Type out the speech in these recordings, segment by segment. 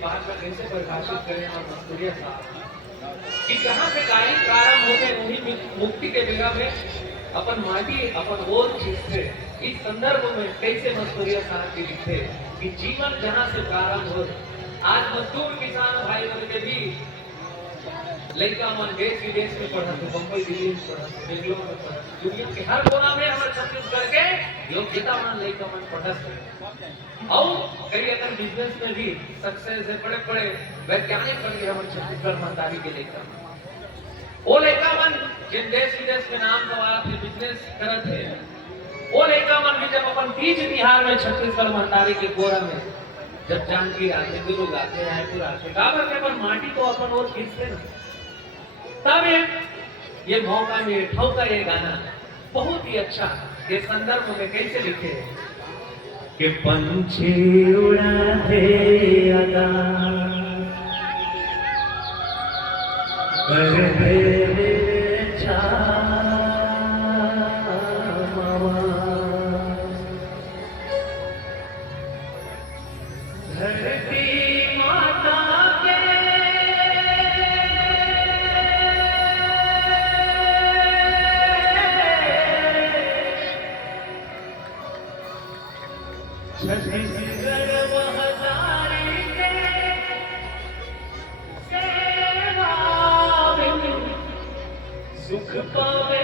बात को कैसे परिभाषित करें और मस्तूरिया साहब कि जहाँ से कार्य प्रारंभ होते वही मुक्ति के बेरा में अपन माटी अपन ओर खींचते। इस संदर्भ में कैसे मस्तूरिया साहब की लिखते कि जीवन जहाँ से प्रारंभ हो। आज मजदूर किसान भाई वर्ग भी लड़का मन देश विदेश में पढ़ा थे, बम्बई दिल्ली में पढ़ा थे, बेंगलोर में पढ़ा थे, दुनिया के हर कोना में हमारे छत्तीसगढ़ के योग्यता मन लड़का मन पढ़ा थे। और कई अगर बिजनेस में भी सक्सेस है, बड़े बड़े वैज्ञानिक बन गए हमारे छत्तीसगढ़ मंदारी के लड़का वो लड़का मन जिन देश विदेश में नाम कमाया थे, बिजनेस करत है, वो लड़का मन भी जब अपन बीच बिहार में छत्तीसगढ़ मंदारी के गोरा में जब जानकी आते, दुर्ग आते, रायपुर आते, काबर के अपन माटी को अपन और खींचते ना। तब ये मौका में ठोका ये गाना बहुत ही अच्छा ये संदर्भ में कैसे लिखे कि पंछी उड़ाते आकाश पर सुख पावे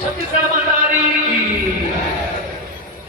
छत्तीसगढ़